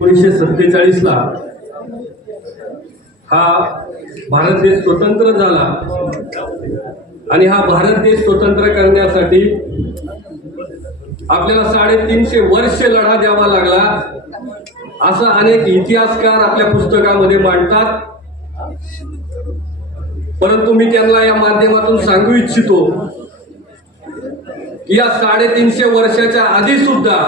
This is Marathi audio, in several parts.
एकोणीसशे सत्तेचाळीस ला हा भारत देश स्वतंत्र झाला. आणि हा भारत देश स्वतंत्र करण्यासाठी आपल्याला साडेतीनशे वर्ष लढा द्यावा लागला. असं अनेक इतिहासकार आपल्या पुस्तकामध्ये मांडतात. परंतु मी त्यांना या माध्यमातून सांगू इच्छितो की या साडेतीनशे वर्षाच्या आधी सुद्धा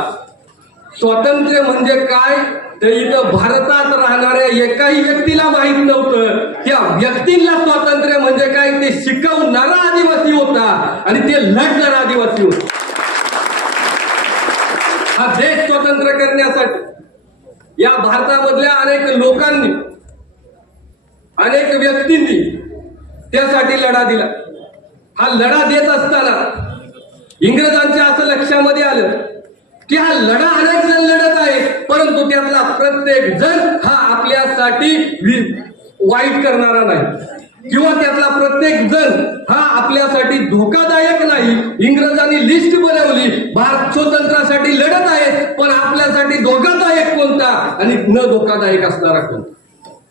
स्वातंत्र्य म्हणजे काय? तर इथं भारतात राहणाऱ्या एकाही व्यक्तीला माहीत नव्हतं. त्या व्यक्तींना स्वातंत्र्य म्हणजे काय? ते शिकवणारा आदिवासी होता आणि ते लढणारा आदिवासी होता. हा देश स्वतंत्र करण्यासाठी या भारतामधल्या अनेक लोकांनी अनेक व्यक्तींनी त्यासाठी लढा दिला. हा लढा देत असताना इंग्रजांच्या असं लक्षामध्ये आलं की हा लढा अनेक जण लढत आहे. परंतु त्यातला प्रत्येक जण हा आपल्यासाठी वाईट करणारा नाही. किंवा त्यातला प्रत्येक जण हा आपल्यासाठी धोकादायक नाही. इंग्रजांनी लिस्ट बनवली. भारत स्वतंत्रासाठी लढत आहे. पण आपल्यासाठी धोकादायक कोणता? आणि न धोकादायक असणारा कोणता?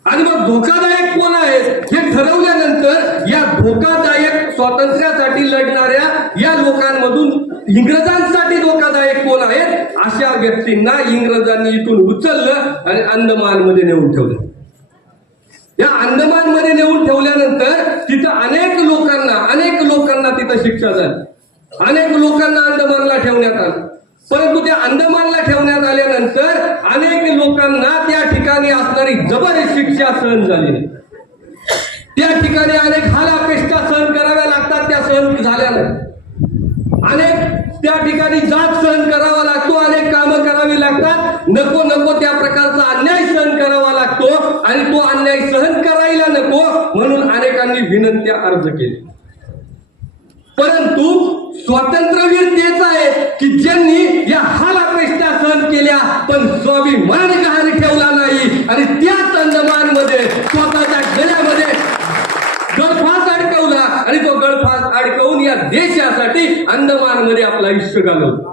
आणि मग धोकादायक कोण आहेत हे ठरवल्यानंतर या धोकादायक स्वातंत्र्यासाठी लढणाऱ्या या लोकांमधून इंग्रजांसाठी धोकादायक कोण आहेत अशा व्यक्तींना इंग्रजांनी इथून उचललं आणि अंदमानमध्ये नेऊन ठेवलं. या अंदमानमध्ये नेऊन ठेवल्यानंतर तिथं अनेक लोकांना अनेक लोकांना तिथं शिक्षा झाली. अनेक लोकांना अंदमानला ठेवण्यात आलं. परंतु त्या अंदमानला ठेवण्यात आल्यानंतर अनेक लोकांना त्या ठिकाणी असणारी जबर शिक्षा सहन झाली. नाही त्या ठिकाणी अनेक हालापेष्टा सहन कराव्या लागतात त्या सहन झाल्या नाही. अनेक त्या ठिकाणी जात सहन करावा लागतो अनेक कामं करावी लागतात. नको नको त्या प्रकारचा अन्याय सहन करावा लागतो आणि तो अन्याय सहन करायला नको म्हणून अनेकांनी विनंत्या अर्ज केले. परंतु स्वातंत्र्यवीर तेच आहे की ज्यांनी या हाला प्रश्ना सहन केल्या पण स्वाभिमान गहारी ठेवला नाही. आणि त्याच अंदमानमध्ये स्वतःच्या गळ्यामध्ये गळफास अडकवला. आणि तो गळफास अडकवून या देशासाठी अंदमानमध्ये आपलं आयुष्य घालवलं.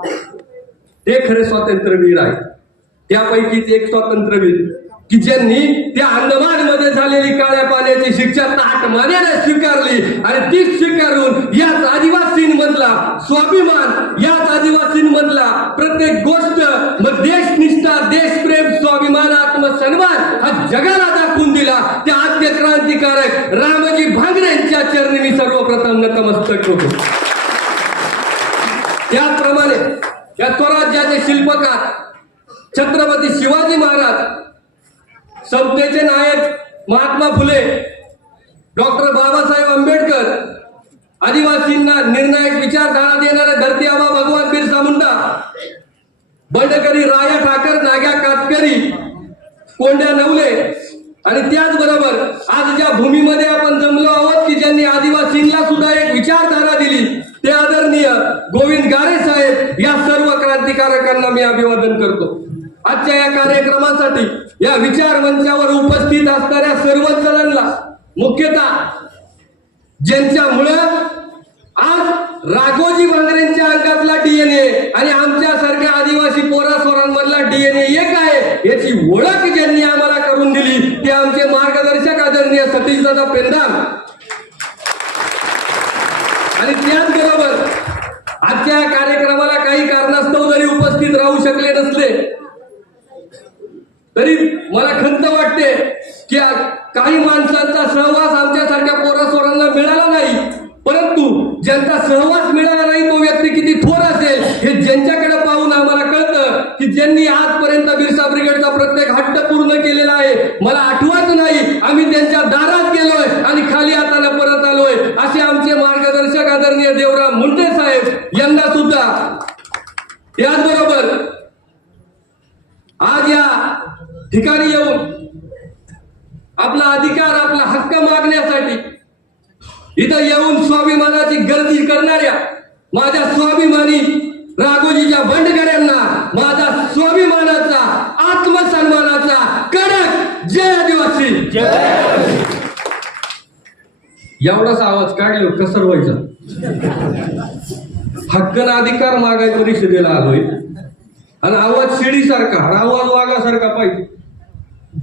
ते खरे स्वातंत्र्यवीर आहे त्यापैकीच एक स्वातंत्र्यवीर की ज्यांनी त्या अंदमानमध्ये झालेली काळ्या पाण्याची शिक्षा ताटमान्याने स्वीकारली आणि ती स्वीकारून याच आदिवासींमधला स्वाभिमान याच आदिवासींमधला प्रत्येक गोष्ट मग देशनिष्ठा देशप्रेम स्वाभिमान आत्मसन्मान हा जगाला दाखवून दिला. त्या आद्य क्रांतिकारक रामजी भांगरेंच्या चरणी मी सर्वप्रथम नतमस्तक होतो त्याचप्रमाणे या स्वराज्याचे शिल्पकार छत्रपती शिवाजी महाराज समतेचे नायक महात्मा फुले डॉक्टर बाबासाहेब आंबेडकर आदिवासींना निर्णायक विचारधारा देणारे धरती आबा भगवान बिरसा मुंडा बंडकरी राया ठाकर नाग्या कातकरी कोंड्या नवले आणि त्याचबरोबर आज ज्या भूमीमध्ये आपण जमलो आहोत की ज्यांनी आदिवासींना सुद्धा एक विचारधारा दिली ते आदरणीय गोविंद गारे साहेब या सर्व क्रांतिकारकांना मी अभिवादन करतो. आजच्या या कार्यक्रमासाठी या विचार मंचावर उपस्थित असणाऱ्या सर्व जणांना मुख्यतः ज्यांच्यामुळं आज राघोजी भांगरेंच्या अंगातला डीएनए आणि आमच्यासारख्या आदिवासी पोरासोरांमधला डीएनए एक आहे याची ओळख ज्यांनी आम्हाला करून दिली ते आमचे मार्गदर्शक आदरणीय सतीशदादा पेंदार आणि त्याचबरोबर आजच्या कार्यक्रमाला काही कारणास्तव जरी उपस्थित राहू शकले नसले तरी मला खंत वाटते की काही माणसांचा सहवास आमच्यासारख्या पोरासोरांना मिळाला नाही परंतु ज्यांचा सहवास मिळाला नाही तो व्यक्ती किती थोर असेल हे ज्यांच्याकडे पाहून आम्हाला कळतं की ज्यांनी आजपर्यंत बिरसा ब्रिगेडचा प्रत्येक हट्ट पूर्ण केलेला आहे मला आठवत नाही आम्ही त्यांच्या दारात गेलोय आणि खाली हाताने परत आलोय असे आमचे मार्गदर्शक आदरणीय देवराम मुंडे साहेब यांना सुद्धा याचबरोबर आज या ठिकाणी येऊन आपला अधिकार आपला हक्क मागण्यासाठी इथं येऊन स्वाभिमानाची गर्दी करणाऱ्या माझ्या स्वाभिमानी राघोजीच्या बंडकऱ्यांना माझा स्वाभिमानाचा आत्मसन्मानाचा कडक जय आदिवासी एवढाच आवाज काढलो हक्कन अधिकार मागाय परिषदेला आलोय? आणि आवाज शिडीसारखा आवाज वाघासारखा पाहिजे.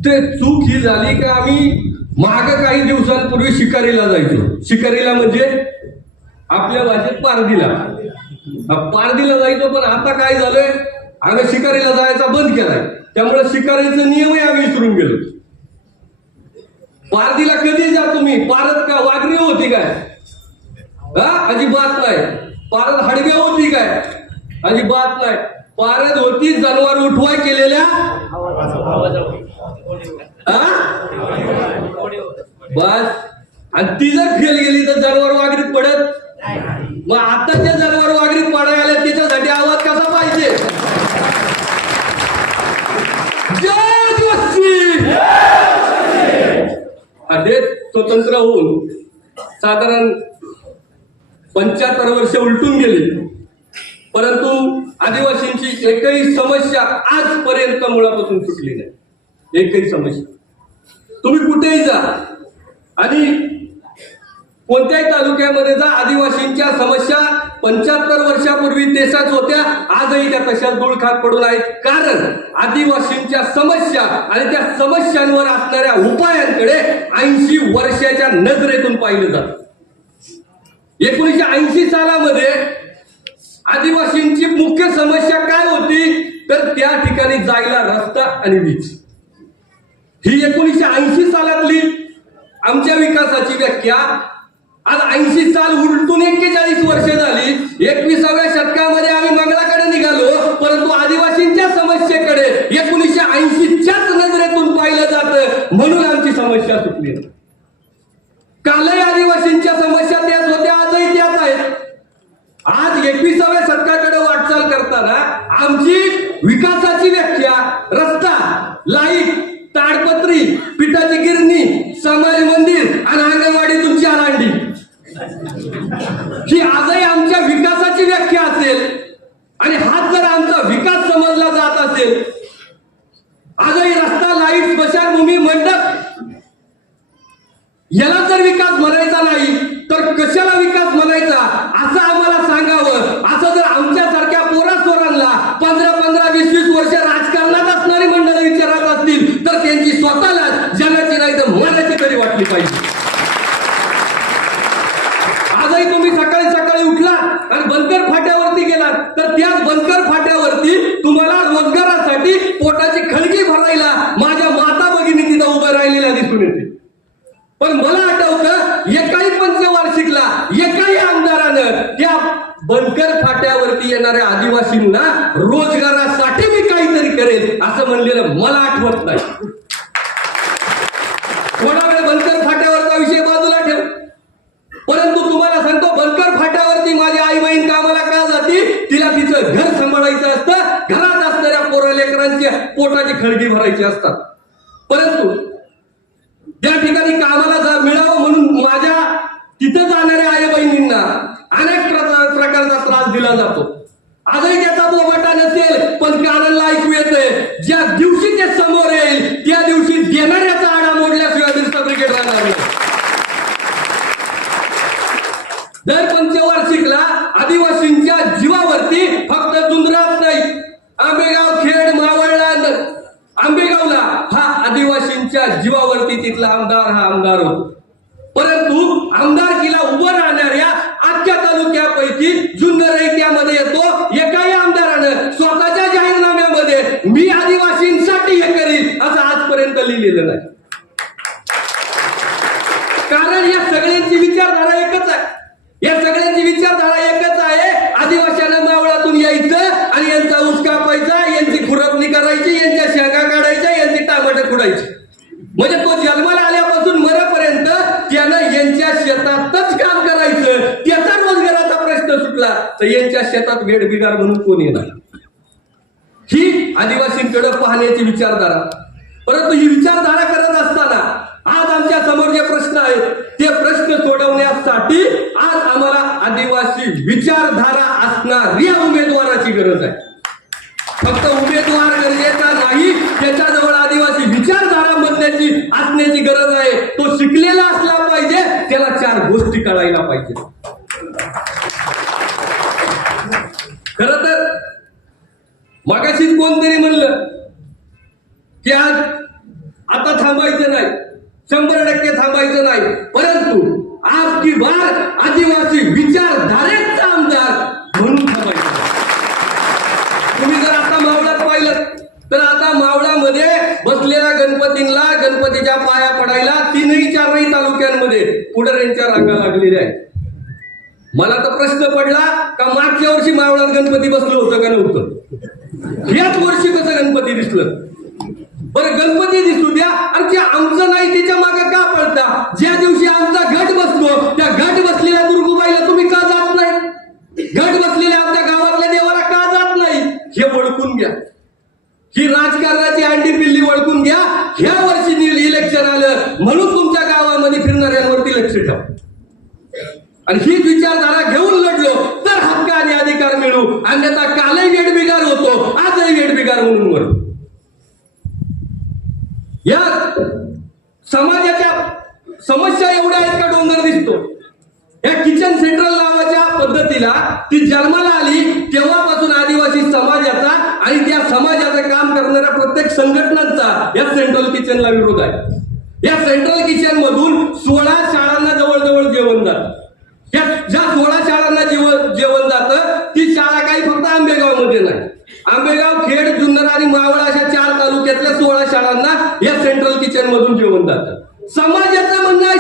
ते चूक ही झाली का आम्ही माग काही दिवसांपूर्वी शिकारीला जायचो. शिकारीला म्हणजे आपल्या भाषेत पारदीला पारदीला जायचो पण आता काय झालंय? आम्ही शिकारीला जायचा बंद केलाय. त्यामुळे शिकारीचा नियमही आम्ही विसरून गेलो. पारदीला कधी जा तुम्ही? पारत का? वागणी होती काय? हा? अजिबात नाही. पारद हडव्या होती काय? अजिबात नाही. पारद होती जनावर उठवाय केलेल्या? हा? बस. आणि ती जर फेल गेली तर जनावर वाघरीत पडत? मग आता त्या जनावर वाघरीत पडायला आल्या त्याच्यासाठी आवाज कसा पाहिजे? स्वतंत्र होऊन साधारण पंच्याहत्तर वर्ष उलटून गेली. परंतु आदिवासींची एकही समस्या आजपर्यंत मुळापासून सुटली नाही. एकही समस्या. तुम्ही कुठेही जा आणि कोणत्याही तालुक्यामध्ये जा आदिवासींच्या समस्या पंच्याहत्तर वर्षापूर्वी देशात होत्या आजही त्या तशाच धूळखात पडून आहेत. कारण आदिवासींच्या समस्या आणि त्या समस्यांवर असणाऱ्या उपायांकडे ऐंशी वर्षाच्या नजरेतून पाहिलं जातं. एकोणीशे ऐंशी सालामध्ये आदिवासींची मुख्य समस्या काय होती? तर त्या ठिकाणी जायला रस्ता आणि वीज. ही एकोणीशे ऐंशी सालातली आमच्या विकासाची व्याख्या. आज ऐंशी साल उलटून एक्केचाळीस वर्ष झाली. एकविसाव्या शतकामध्ये आम्ही मंगळाकडे निघालो परंतु आदिवासींच्या समस्येकडे एकोणीशे ऐंशीच्याच नजरेतून पाहिलं जातं. म्हणून आमची समस्या सुटली. कालही आदिवासींच्या समस्या त्याच होत्या आजही त्याच आहेत. आज एकविसाव्या शतकाकडे वाटचाल करताना आमची विकासाची व्याख्या रस्ता लाइट ताडपत्री पिठाची गिरणी समाज मंदिर आणि अंगणवाडीतून तुमची अंडी ही आजही आमच्या विकासाची व्याख्या असेल आणि हाच जर आमचा विकास समजला जात असेल आजही रस्ता लाइट स्मशानभूमी मंडप याला जर विकास म्हणायचा नाही तर कशाला विकास म्हणायचा? असं आम्हाला सांगावं. असं जर आमच्यासारख्या पोरा स्वरांना पंधरा पंधरा वीस वीस वर्ष राजकारणात असणारी मंडळ विचारत असतील तर त्यांची स्वतःला जगाची नाही तर मनाची तरी वाटली पाहिजे. आजही तुम्ही सकाळी सकाळी उठला आणि बनकर फाट्यावरती गेलात तर त्याच बनकर फाट्यावरती तुम्हाला रोजगारासाठी पोटाची खळगी भरायला माझ्या माता भगिनी तिथं उभं राहिलेल्या दिसून येते पण मला आठवतं एकाही पंचवार्षिकला एकाही आमदारानं त्या बनकर फाट्यावरती येणाऱ्या आदिवासींना रोजगारासाठी मी काहीतरी करेल असं म्हणलेलं मला आठवत नाही कोणाकडे बनकर फाट्यावरचा विषय बाजूला ठेव परंतु तुम्हाला सांगतो बनकर फाट्यावरती माझी आई बहीण कामाला का जाती तिला तिचं घर सांभाळायचं असतं घरात असणाऱ्या पोरा लेकरांच्या पोटाची खळगी भरायची असतात. परंतु त्या ठिकाणी कामाला जा मिळावं म्हणून माझ्या तिथं जाणाऱ्या आई बहिणींना अनेक प्रकार- प्रकारचा त्रास दिला जातो आजही त्याचा बोबाटा नसेल पण कानाला ऐकू येतंय ज्या दिवशी ते समोर येईल त्या दिवशी देणाऱ्याचा आडा मोडल्याशिवाय बिरसा ब्रिगेड राहणार नाही दर पंचवार्षिकला आदिवासींच्या जीवावरती फक्त दुंदरात नाही आंबेगाव खेड मावळला न- आंबेगावला हा आदिवासींच्या जीवावरती पवार हा आमदार होतो. परंतु आमदारकीला उभं राहणाऱ्या आजच्या तालुक्यापैकी जुन्नर त्यामध्ये येतो एकाही आमदारानं स्वतःच्या जाहीरनाम्यामध्ये मी आदिवासींसाठी हे करीन असं आजपर्यंत लिहिलेलं नाही. शेतात वेडबिगार म्हणून कोण येणार? ही आदिवासींकडे पाहण्याची विचारधारा. परंतु ही विचारधारा करत असताना आज आमच्यासमोर जे प्रश्न आहेत ते प्रश्न सोडवण्यासाठी आज आम्हाला आदिवासी विचारधारा असणाऱ्या उमेदवाराची गरज आहे. फक्त उमेदवार गरजेचा नाही त्याच्याजवळ आदिवासी विचारधारा बनण्याची असण्याची गरज ज्या सोळा शाळांना जेवण जेवण जातं ती शाळा काही फक्त आंबेगावमध्ये नाही. आंबेगाव खेड जुन्नर आणि मावळ अशा चार तालुक्यातल्या सोळा शाळांना या सेंट्रल किचन मधून जेवण जातं. समाजाचं म्हणणं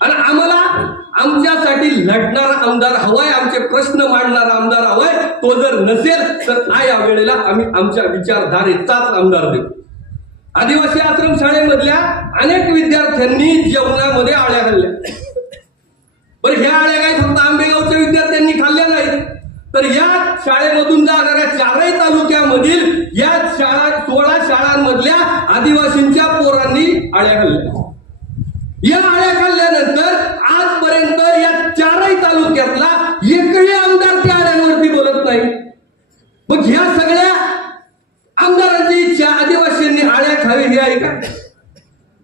आणि आम्हाला आमच्यासाठी लढणारा आमदार हवाय आमचे प्रश्न मांडणारा आमदार हवाय तो जर नसेल तर आय या वेळेला आम्ही आमच्या विचारधारेचाच आमदार देऊ. आदिवासी आश्रम शाळेमधल्या अनेक विद्यार्थ्यांनी जेवणामध्ये आळ्या खाल्ल्या. बरं ह्या आळ्या काही फक्त आंबेगावच्या विद्यार्थ्यांनी खाल्ल्या नाहीत. तर या शाळेमधून जाणाऱ्या चारही तालुक्यामधील या शाळा सोळा शाळांमधल्या आदिवासींच्या पोरांनी आळ्या खाल्ल्या. या आळ्या काढल्यानंतर आजपर्यंत या चारही तालुक्यातला एकही आमदार त्या आळ्यांवरती बोलत नाही. मग ह्या सगळ्या आमदारांची इच्छा आदिवासींनी आळ्या खावी ही आहे का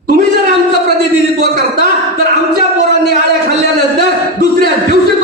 तुम्ही जर आमचं प्रतिनिधित्व करता तर आमच्या पोरांनी आळ्या खाल्ल्यानंतर दुसऱ्या दिवशी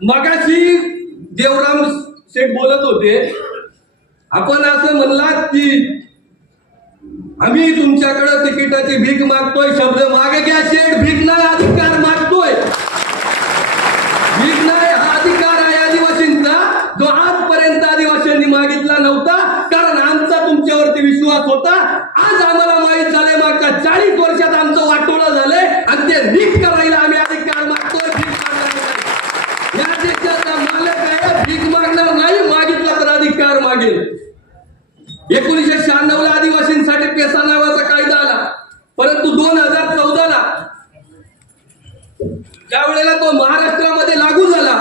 मगाशी देवराम शेठ बोलत होते आपण असं म्हणलात की आम्ही तुमच्याकडे तिकिटाची भीक मागतोय शब्द मागे घ्या शेठ. भीक नाही अधिकार मागतोय. भीक नाही हा अधिकार आहे आदिवासींचा. जो आजपर्यंत आदिवासींनी मागितला नव्हता कारण आमचा तुमच्यावरती विश्वास होता. आज आम्हाला माहीत झालंय मागच्या चाळीस वर्षात आमचं वाटोळं झालंय आणि ते नीट करायला आम्ही अधिकार मागतोय भीक मागणार नाही. या देशाचा मालक आहे भीक मागणार नाही मागितला तर अधिकार एकोणीसशे शहाण्णव ला आदिवासींसाठी पेसा नावाचा कायदा आला. परंतु दोन हजार चौदा ला ज्या वेळेला तो महाराष्ट्रामध्ये लागू झाला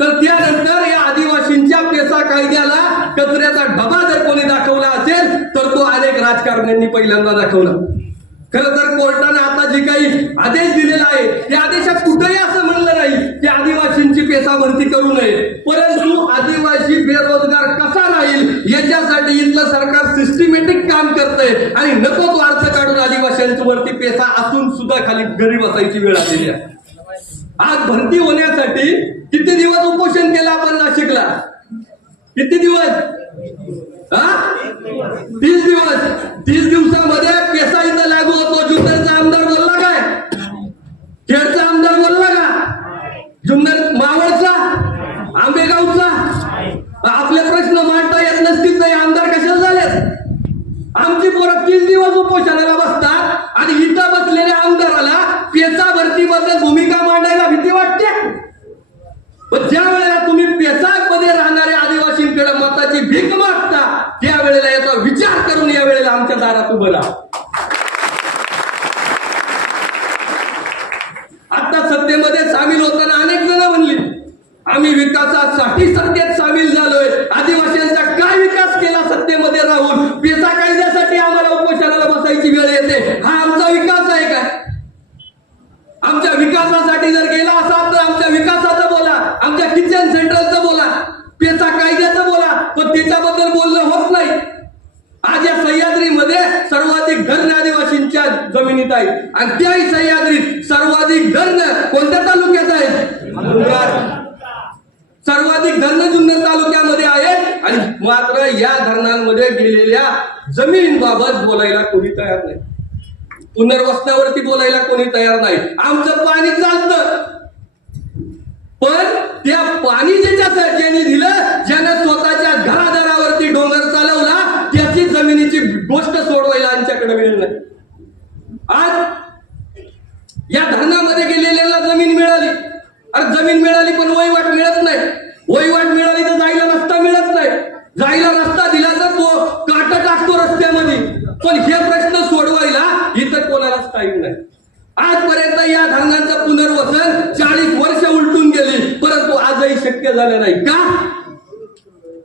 तर त्यानंतर या आदिवासींच्या पेसा कायद्याला कचऱ्याचा डबा जर कोणी दाखवला असेल तर तो अनेक राजकारण्यांनी पहिल्यांदा दाखवला. खर तर कोर्टाने आता जे काही आदेश दिलेला आहे त्या आदेशात कुठेही असं म्हणलं नाही की आदिवासींची पेसा भरती करू नये. परंतु आदिवासी बेरोजगार कसा राहील? याच्यासाठी इथलं सरकार सिस्टमॅटिक काम करतंय. आणि नको वारसं काढून आदिवासींच्या वरती पेसा असून सुद्धा खाली घरी बसायची वेळ आलेली आहे. आज भरती होण्यासाठी किती दिवस उपोषण केलं आपण नाशिकला? किती दिवस? हा? तीस दिवस. तीस दिवसामध्ये पेसा इथं लागू होतो. जुन्नरचा आमदार बोलला काय? खेडचा आमदार बोलला का? जुन्नर मावळचा? आंबेगावचा? आपले प्रश्न मांडता येत नसतील तर आमदार कशाला झालेत आमची पोरं तीस दिवस उपोषणाला बसतात आणि इथं बसलेल्या आमदाराला पेचा भरतीबद्दल भूमिका मांडायला भीती वाटते पण ज्या वेळेला तुम्ही पेचाकमध्ये राहणाऱ्या आदिवासींकडे मताची भीक मागता त्या वेळेला याचा विचार करून या वेळेला आमच्या दारात उभं राहा आता सत्तेमध्ये सामील होताना अनेक जण म्हणली आम्ही विकासासाठी सत्तेत सामील झालोय आदिवासींचा काय विकास केला सत्तेमध्ये राहून पेसा कायद्यासाठी आम्हाला उपोषणाला बसायची वेळ येते हा आमचा विकास आहे का आमच्या विकासासाठी जर गेला असाल तर आमच्या विकासाचं बोला आमच्या किचन सेंटरचं बोला पेसा कायद्याचं बोला पण त्याच्याबद्दल बोलणं होत नाही आज या सह्याद्रीमध्ये सर्वाधिक धरण आदिवासींच्या जमिनीत आहे. आणि त्याही सह्याद्रीत सर्वाधिक धरण कोणत्या तालुक्यात आहे सर्वाधिक धरण जुन्नर तालुक्यामध्ये आहेत आणि मात्र या धरणांमध्ये गेलेल्या जमिनींबाबत बोलायला कोणी तयार नाही. पुनर्वसनावरती बोलायला कोणी तयार नाही. आमचं पाणी चालतं. पण त्या पाणी ज्याच्या ज्यांनी दिलं ज्यानं स्वतःच्या घरादारावरती डोंगर चालवला त्याची जमिनीची गोष्ट सोड आज या धरणामध्ये गेलेल्याला जमीन मिळाली. अरे जमीन मिळाली पण वहिवाट मिळत नाही. वहिवाट मिळाली तर जायला रस्ता मिळत नाही. जायला रस्ता दिला तर तो काटा टाकतो रस्त्यामध्ये. पण हे प्रश्न सोडवायला इथं कोणालाच टाईम नाही. आजपर्यंत या धरणाचं पुनर्वसन चाळीस वर्ष उलटून गेली. परंतु आजही शक्य झालं नाही. का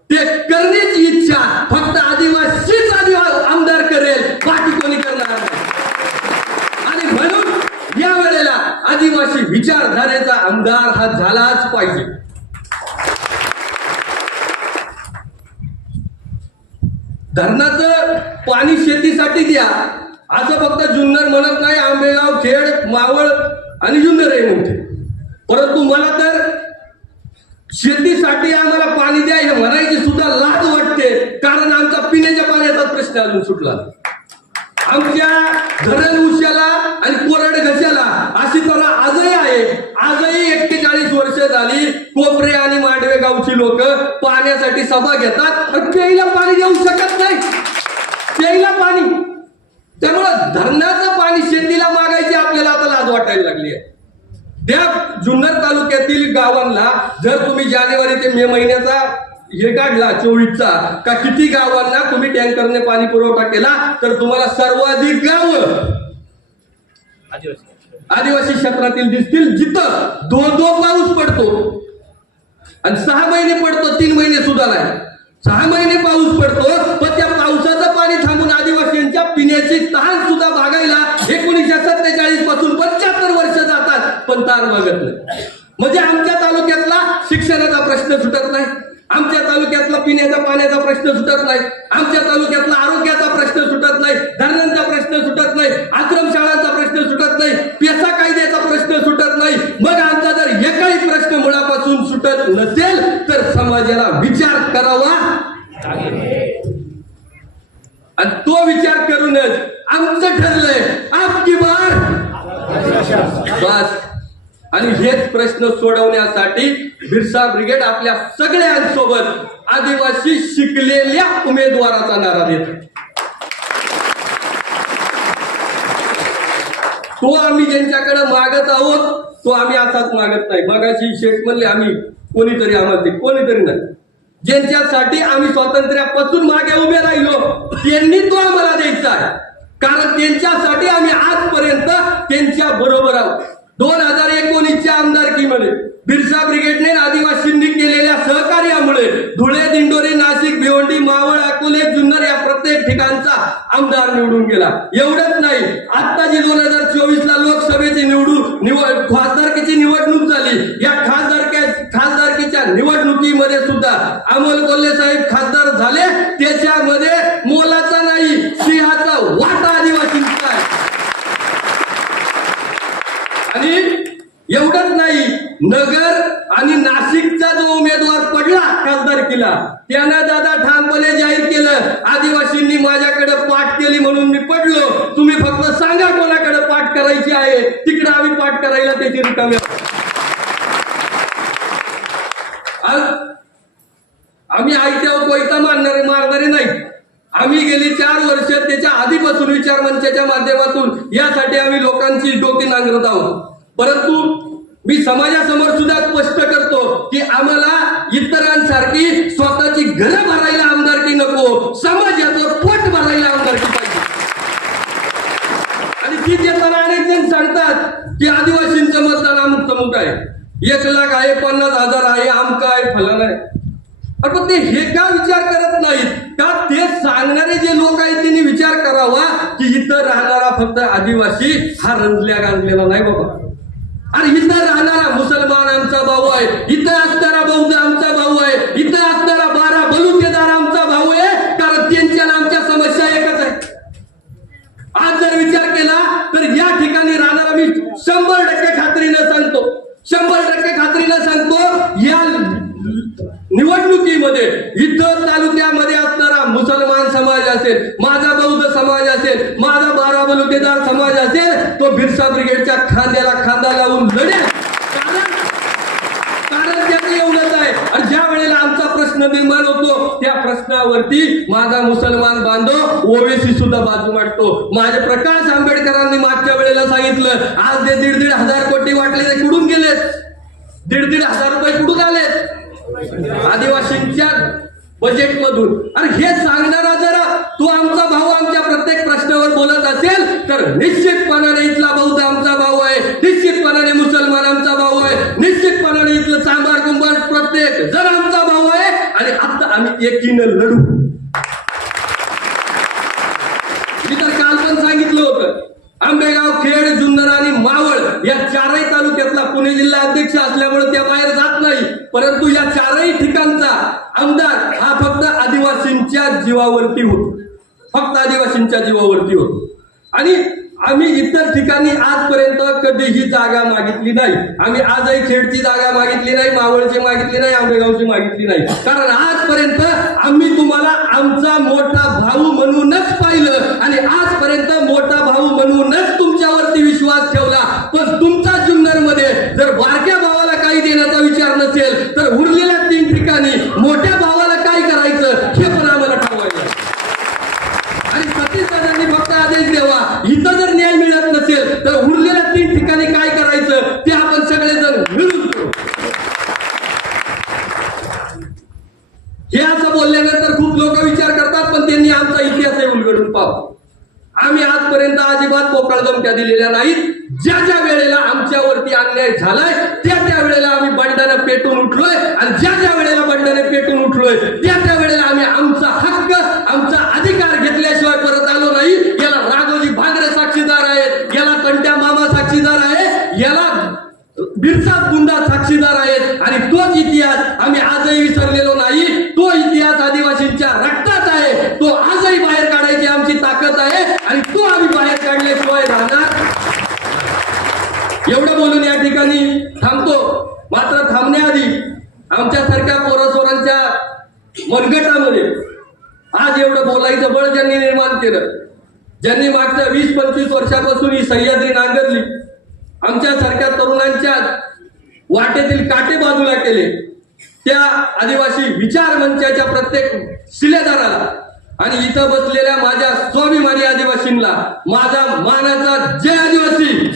ते करण्याची इच्छा फक्त आदिवासीच आदिवा आमदार करेल बाकी कोणी करणार नाही आणि म्हणून या वेळेला आदिवासी विचारधारेचा आमदार हा झालाच पाहिजे धरणाचं पाणी शेतीसाठी द्या असं फक्त जुन्नर म्हणत नाही आंबेगाव खेड मावळ आणि जुन्नर आहे मोठे परंतु मला तर शेतीसाठी आम्हाला पाणी द्या हे म्हणायची सुद्धा लाज वाटते कारण आमचा पिण्याच्या पाण्याचा प्रश्न अजून सुटला नाही. आमच्या धरण उशाला आणि कोरड घशाला अशी तऱ्हा आजही आहे आजही एक्केचाळीस वर्ष झाली कोपरे आणि मांडवे लोक पाण्यासाठी सभा घेतात पण प्यायला पाणी देऊ शकत नाही. प्यायला पाणी. त्यामुळं धरणाचं पाणी शेतीला मागायची आपल्याला आता लाज वाटायला लागली आहे. त्या जुन्नर तालुक्यातील गावांना जर तुम्ही जानेवारी ते मे महिन्याचा हे काढला चोवीसचा का किती गावांना तुम्ही टँकरने पाणी पुरवठा केला तर तुम्हाला सर्वाधिक गाव आदिवासी क्षेत्रातील दिसतील जिथं दो दो पाऊस पडतो. आणि सहा महिने पडतो तीन महिने सुद्धा नाही. सहा महिने पाऊस पडतो पण त्या पावसाचं पाणी थांबून आदिवासींच्या पिण्याची तहान सुद्धा भागायला एकोणीसशे सत्तेचाळीसपासून पंच्याहत्तर वर्ष जातात पण तार मागत नाही. म्हणजे आमच्या तालुक्यातला शिक्षणाचा प्रश्न सुटत नाही आमच्या तालुक्यातला पिण्याचा पाण्याचा प्रश्न सुटत नाही आमच्या तालुक्यात आरोग्याचा प्रश्न सुटत नाही धरणांचा प्रश्न सुटत नाही आश्रमशाळांचा प्रश्न सुटत नाही पेसा कायद्याचा प्रश्न सुटत नाही मग आमचा जर एकही प्रश्न मुळापासून सुटत नसेल तर समाजाला विचार करावा आणि तो विचार करूनच आमचं ठरलंय आपकी बार बस आणि हेच प्रश्न सोडवण्यासाठी नारा ब्रिगेड आपल्या सगळ्यांसोबत आदिवासी शिकलेल्या उमेदवाराचा नारा देत. तो आम्ही ज्यांच्याकडे मागत आहोत तो आम्ही असाच मागत नाही. मगाशी शेठ म्हणले आम्ही कोणीतरी आम्हाला कोणीतरी नाही. ज्यांच्यासाठी आम्ही स्वातंत्र्यापासून मागे उभे राहिलो त्यांनी तो आम्हाला द्यायचा आहे. कारण त्यांच्यासाठी आम्ही आजपर्यंत त्यांच्या बरोबर आहोत. दोन हजार एकोणीसच्या आमदारकीमध्ये बिरसा ब्रिगेडने आधी धुळे दिंडोरी नाशिक भिवंडी मावळ अकोले जुन्नर या प्रत्येक ठिकाणचा आमदार निवडून गेला. एवढंच नाही आता जी दोन हजार चोवीस ला लोकसभेची निवडून निवड खासदारकीची निवडणूक झाली या खासदारक्या खासदारकीच्या निवडणुकीमध्ये सुद्धा अमोल कोल्हे साहेब खासदार झाले त्याच्यामध्ये मोलाचा नाही सिंहाचा वाटा आदिवासींचा आहे आणि एवढंच नाही नगर आणि नाशिकचा जो उमेदवार पडला खासदारकीला त्यानं दादा ठामपणे जाहीर केलं आदिवासींनी माझ्याकडे पाठ केली म्हणून मी पडलो तुम्ही फक्त सांगा कोणाकडे पाठ करायची आहे तिकडे आम्ही पाठ करायला त्याची रिकामी आहोत. आज आम्ही आयत्यावर कोयता मारणारे मारणारे नाही. आम्ही गेली चार वर्ष त्याच्या आधीपासून विचार मंचाच्या माध्यमातून यासाठी आम्ही लोकांची डोकी नांगरत आहोत. परंतु मी समाजासमोर सुद्धा स्पष्ट करतो की आम्हाला इतरांसारखी स्वतःची घर भरायला आमदारकी नको. समाजाचं पोट भरायला आमदारकी पाहिजे. आणि ती देताना अनेक जण सांगतात की आदिवासींचं मतदान अमुक तमुक आहे. एक लाख आहे पन्नास हजार आहे अरे पण ते हे का विचार करत नाहीत? का ते सांगणारे जे लोक आहेत त्यांनी विचार करावा की इथं राहणारा फक्त आदिवासी हा रंजल्या गांजलेला नाही बाबा. अरे इथं राहणारा मुसलमान आमचा भाऊ आहे इथं असणारा बौद्ध आमचा भाऊ आहे इथं असणारा बारा बलुतेदार आमचा भाऊ आहे कारण त्यांच्या आणि आमच्या समस्या एकच आहे आज जर विचार केला तर या ठिकाणी राहणारा मी शंभर टक्के खात्रीनं सांगतो शंभर टक्के खात्रीनं सांगतो या निवडणुकीमध्ये इथं तालुक्यामध्ये असणारा मुसलमान समाज असेल माझा बौद्ध समाज असेल माझा बारा बलुतेदार समाज असेल तो बिरसा ब्रिगेडच्या खांद्याला खांदा लावून लढेल कारण कारण त्याचं एवढंच आहे आणि ज्या वेळेला आमचा प्रश्न निर्माण होतो त्या प्रश्नावरती माझा मुसलमान बांधव ओवेसी सुद्धा बाजू मांडतो माझे प्रकाश आंबेडकरांनी मागच्या वेळेला सांगितलं आज ते दीड दीड हजार कोटी वाटले ते कुठून गेलेत दीड दीड हजार रुपये कुठून आलेत आदिवासींच्या बजेट मधून आणि हे सांगणारा जर तो आमचा भाऊ आमच्या प्रत्येक प्रश्नावर बोलत असेल तर निश्चितपणाने इथला बौद्ध आमचा भाऊ आहे. निश्चितपणाने मुसलमान आमचा भाऊ आहे. निश्चितपणाने इथलं सांबार कुंभार प्रत्येक जर आमचा भाऊ आहे. आणि आता आम्ही एकीनं लढू मी तर काल पण सांगितलं होतं आंबेगाव खेड जुन्नर आणि मावळ या चारही तालुक्यातला पुणे जिल्हा अध्यक्ष असल्यामुळे त्या बाहेर जात नाही परंतु या चारही ठिकाणचा आमदार हा फक्त आदिवासींच्या जीवावरती होतो फक्त आदिवासींच्या जीवावरती होतो आणि आम्ही इतर ठिकाणी आजपर्यंत कधीही जागा मागितली नाही आम्ही आजही खेडची जागा मागितली नाही मावळची मागितली नाही आंबेगावची मागितली नाही. कारण आजपर्यंत आम्ही तुम्हाला आमचा मोठा भाऊ म्हणूनच पाहिलं आणि आजपर्यंत मोठा भाऊ म्हणूनच तुमच्यावरती विश्वास ठेवला. पण तुम्ही बिरसा गुंडा साक्षीदार आहेत आणि तोच इतिहास आम्ही आजही विसरलेलो नाही. तो इतिहास आदिवासींच्या रक्तात आहे. तो आजही बाहेर काढायची आमची ताकद आहे आणि तो आम्ही बाहेर काढल्याशिवाय राहणार एवढं बोलून या ठिकाणी थांबतो. मात्र थांबण्याआधी आमच्यासारख्या पोरासोरांच्या मनगटामध्ये आज एवढं बोलायचं बळ ज्यांनी निर्माण केलं. ज्यांनी मागच्या वीस पंचवीस वर्षापासून ही सह्याद्री नांगरली. आमच्यासारख्या तरुणांनी वाटेतील काटे बाजूला केले. त्या आदिवासी विचार मंचाच्या प्रत्येक शिलेदाराला आणि इथं बसलेल्या माझ्या स्वाभिमानी आदिवासींना माझा मानाचा जय आदिवासी.